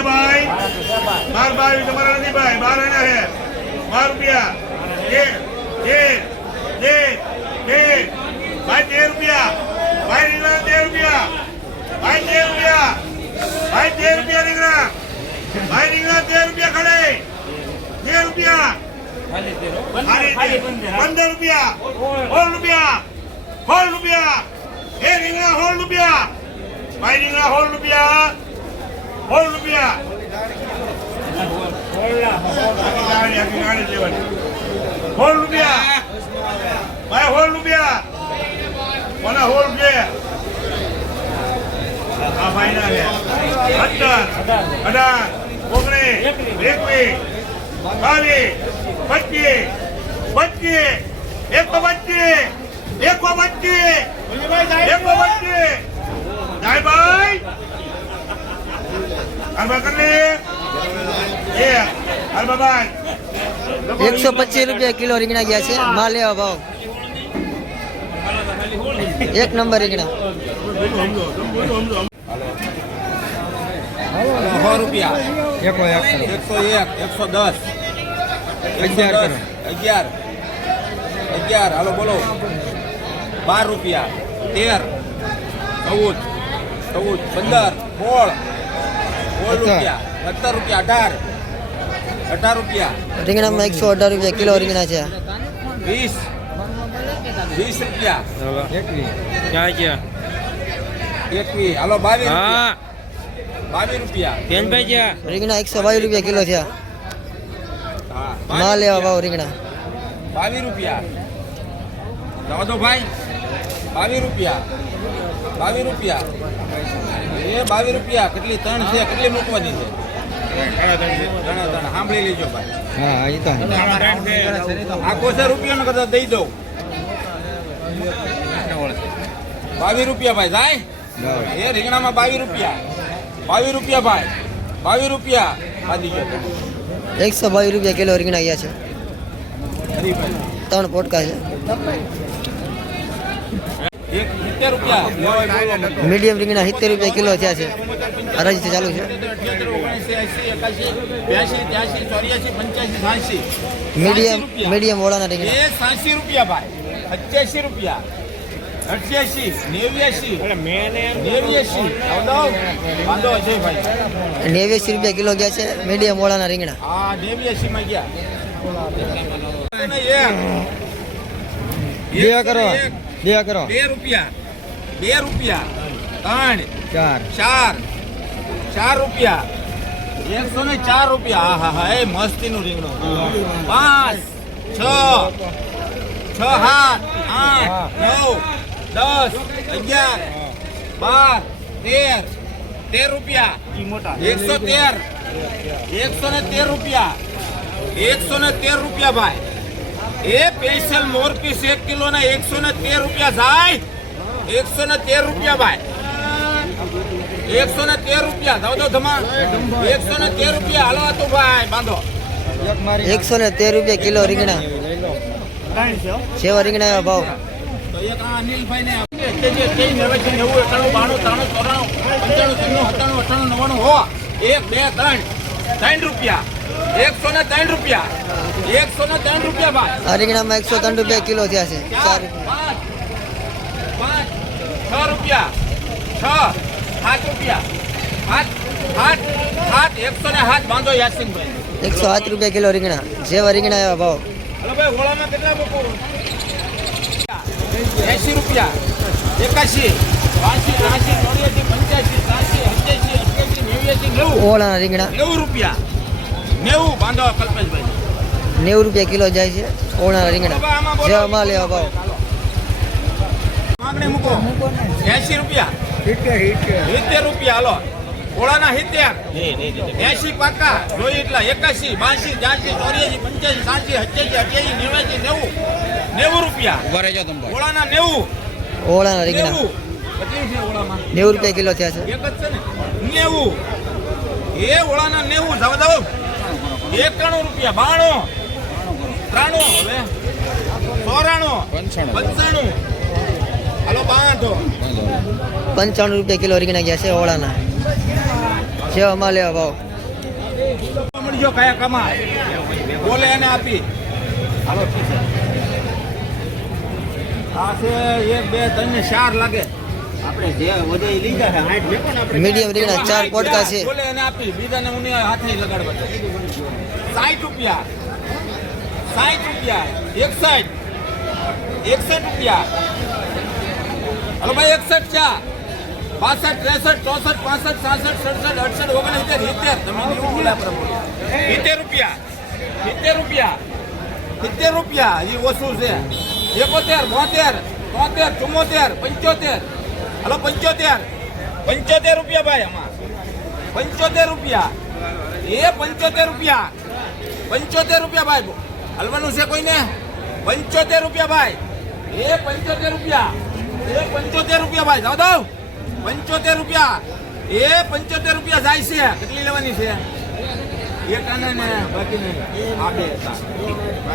रुपया भाई 12 तुम्हारा नहीं भाई 12 आना है 12 रुपया ये भाई 13 रुपया भाई रिंगना 13 रुपया भाई 13 रुपया भाई 13 रुपया रिंगना भाई रिंगना 13 रुपया खड़े 13 रुपया 15 रुपया होल रुपया ये रिंगना होल रुपया भाई रिंगना होल रुपया होल रुपया होल रुपया भाई होल रुपया mana hol dia apa ini ya ada ogre ekwe kali bacci eko bacci jai bhai alba karle ye alba bhai 125 રૂપિયા કિલો રીંગણા ગયા છે માલ લેવા ભાવ एक नंबर રીંગણા 100 રૂપિયા 101 110 11 હાલો બોલો 12 રૂપિયા 13 14 15 16 રૂપિયા 18 રૂપિયા રીંગણામાં 118 રૂપિયા કિલો રીંગણા છે 20 રૂપિયા ક્યાં ગયા 21 હાલો 22 રૂપિયા કેનભાઈ ગયા રીંગણા 122 રૂપિયા કિલો થયા માલ લેવા ભાવ રીંગણા 22 રૂપિયા જવા દો ભાઈ 22 રૂપિયા એ 22 રૂપિયા કેટલી ત્રણ છે કેટલી મૂકવાની છે સાંભળી લેજો ભાઈ આખો છે રૂપિયાનો કરતા દઈ દઉં 22 રૂપિયા ભાઈ જાય એ રીંગણામાં 22 રૂપિયા ભાઈ 22 રૂપિયા બાંધી ગયો 122 રૂપિયા કિલો રીંગણા ગયા છે 3 પોટકા છે 70 રૂપિયા મીડિયમ રીંગણા 70 રૂપિયા કિલો થયા છે હરાજી ચાલુ છે મીડિયમ વાળાના રીંગણા 87 રૂપિયા ભાઈ 88 રૂપિયા 88 89 રૂપિયા કિલો ગયા છે મીડિયમ વાળાના રીંગણા હા 89 માં ગયા બે રૂપિયા 3 4 રૂપિયા 104 રૂપિયા હા એ મસ્તી નું રીંગણું 5 6 7 8 9 10 11 12 13 રૂપિયા 113 રૂપિયા 113 રૂપિયા ભાઈ એ સ્પેશિયલ મોરપીસ 1 કિલો ના 113 રૂપિયા જાય 113 રૂપિયા ભાઈ 113 રૂપિયા જાવ દો ધમા 113 રૂપિયા હાલો તો ભાઈ બાંધો 113 રૂપિયા કિલો રીંગણા સેવા રીંગણા એવા ભાવ તો એક આ અનિલભાઈ ને કેજી 90 92 હો 1 2 3 રૂપિયા 103 રૂપિયા 103 રૂપિયા ભાઈ આ રીંગણામાં 103 રૂપિયા કિલો થયા છે 6 રૂપિયા 7 રૂપિયા 107 બાંધો યાસીનભાઈ 107 રૂપિયા કિલો રીંગણા જેવા રીંગણા એવા ભાવ હલો ભાઈ હોળામાં કેટલા મૂકો 80 રૂપિયા 81 82 83 84 85 86 87 88 90 ઓળાના રીંગણા 90 રૂપિયા 90 બાંધો કલ્પેશભાઈ 90 રૂપિયા કિલો જાય છે ઓળાના રીંગણા જેવા માલ એવા ભાવ માંગણી મૂકો 80 રૂપિયા 70 રૂપિયા હાલો ઓળાના 70 80 પાકા જોઈ એટલા 81 82 83 84 85 86 88 રૂપિયા ઓળાના 90 ઓળાના રીંગણા 90 રૂપિયા કિલો થયા છે એક જ છે ને 90 એ ઓળાના 90 જાવ જાવ 91 રૂપિયા 92 93 હવે 94 95 હાલો બાંધો 95 રૂપિયા કિલો રીંગણા ગયા છે ઓળાના જેવા માલ એવા ભાવ મળજો કયા કમા બોલે એને આપી હાલો ઠીક છે આ છે 1 2 3 ને 4 લાગે આપણે જે વધે ઈ લીધા છે 60 લેકો ને આપણે મીડિયમ રીંગણા 4 પોટકા છે. બોલે એને આપી બીજાને હું હાથે લગાડવા 60 રૂપિયા 60 રૂપિયા 61 રૂપિયા હલો ભાઈ 61 ચા 62 63 64 65 66 67 68 69 તમે કેવું બોલ્યા પ્રભુ 70 રૂપિયા 70 રૂપિયા 70 રૂપિયા હજી ઓછું છે 71 72 73 74 75 હલો 75 રૂપિયા ભાઈ આમાં 75 રૂપિયા એ 75 રૂપિયા 75 રૂપિયા ભાઈ હલવાનું છે કોઈને 75 રૂપિયા ભાઈ એ 75 રૂપિયા એ 75 રૂપિયા ભાઈ જાવ દો 75 રૂપિયા એ 75 રૂપિયા જાય છે કેટલી લેવાની છે એક આને ને બાકી નહીં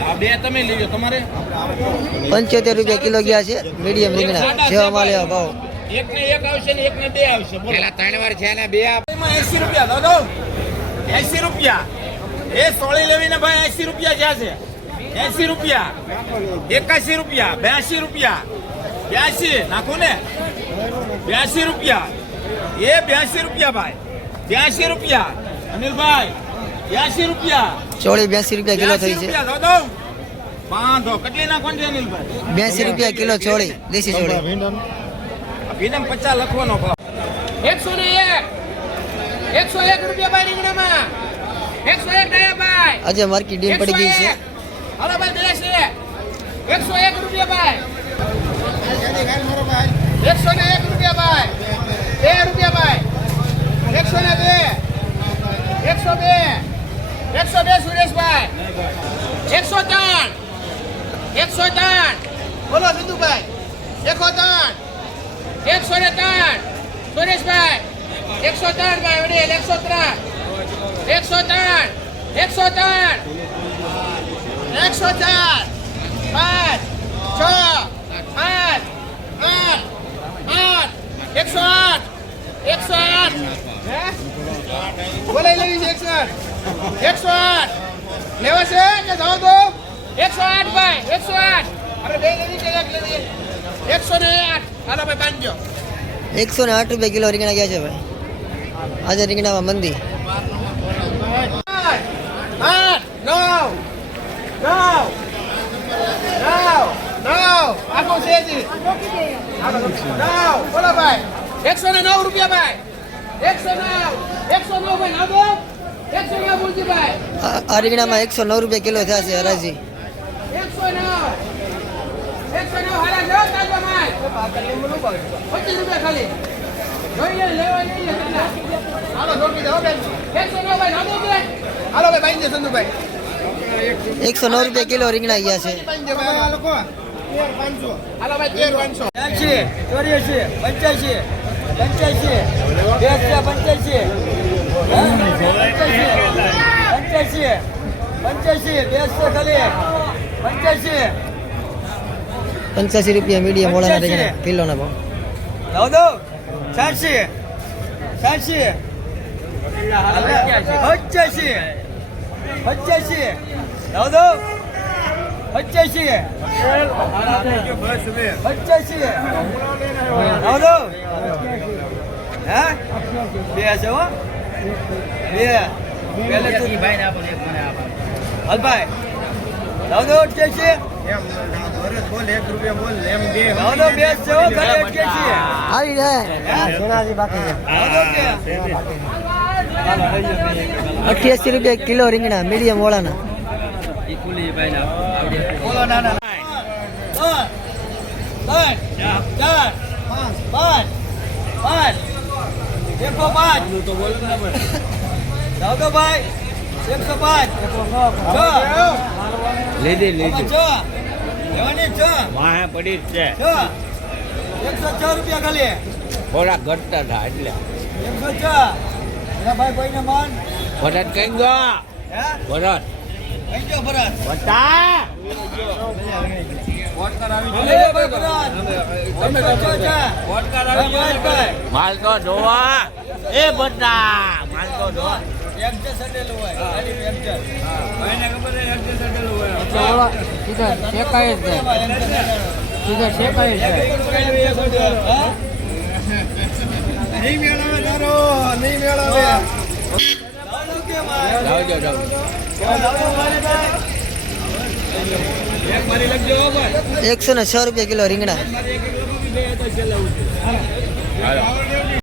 આ બે તમે લેજો તમારે 75 રૂપિયા કિલો ગયા છે મીડિયમ રીંગણા જેવા માલ એવા ભાવ. એક ને એક આવશે ને એક ને બે આવશે પેલા 3 વાર છે ને બે એમાં 80 રૂપિયા દાદો 80 રૂપિયા એ સોળી લેવી ને ભાઈ 80 રૂપિયા જ્યાં છે 80 રૂપિયા 81 રૂપિયા 82 રૂપિયા 82 નાખો ને 82 રૂપિયા એ 82 રૂપિયા ભાઈ 82 રૂપિયા અનિલભાઈ 82 રૂપિયા ચોળી 82 રૂપિયા કિલો થઈ છે. દાદો બાંધો કેટલી નાખવાની છે અનિલભાઈ 82 રૂપિયા કિલો ચોળી દેશી ચોળી. ભીડમ 50 લખવાનો ભાવ 101 101 રૂપિયા ભાઈ રીંગણામાં 101 ગયા ભાઈ આજે માર્કેટ ડીમ પડી ગઈ છે. હાલો ભાઈ બે છે 101 રૂપિયા ભાઈ 101 રૂપિયા ભાઈ 2 રૂપિયા ભાઈ 102 સુરેશભાઈ 103 બોલો સિદ્ધુભાઈ 103 સુરેશભાઈ 103 ભાઈ વડીલ 103 5 6 5 8 108 હે બોલાઈ લેવી છે 108 લેવા છે કે જાવ દો 108 ભાઈ 108 આપણે બે લેવી છે એક લેવી 108 હાલો ભાઈ બાંધજો 108 રૂપિયા કિલો રીંગણા ગયા છે ભાઈ. આજે રીંગણામાં મંદી. 8 9 બોલો ભાઈ 109 રૂપિયા ભાઈ 109 ભાઈ ના દો 109 બોલજી ભાઈ આ રીંગણામાં 109 રૂપિયા કિલો થયા છે હરાજી. 109 હાલા જો તાજો ભાઈ 25 રૂપિયા ખાલી જોઈ લે લેવા લઈ લે હાલો જોડી દો બેન 109 ભાઈ ના દો કે હાલો ભાઈ બાંધી દે સંધુભાઈ 109 રૂપિયા કિલો રીંગણા ગયા છે. બાંધી દે ભાઈ લોકો 500 હાલો ભાઈ 500 85 રૂપિયા મીડિયમ મોળાના રીંગણા કિલોના ભાવ. આવી જાય બાકી 88 રૂપિયા કિલો રીંગણા મીડિયમ મોળાના. પડી છે 106 રૂપિયા ખાલી થોડા ઘટતા હતા એટલે 106 ભાઈ કોઈને માન ભરત કઈ ગયો હે ભરત કઈ ગયો ભરત બતા માલ તો જોવા એ બધા માલ તો જોવા ₹106 કિલો રીંગણા.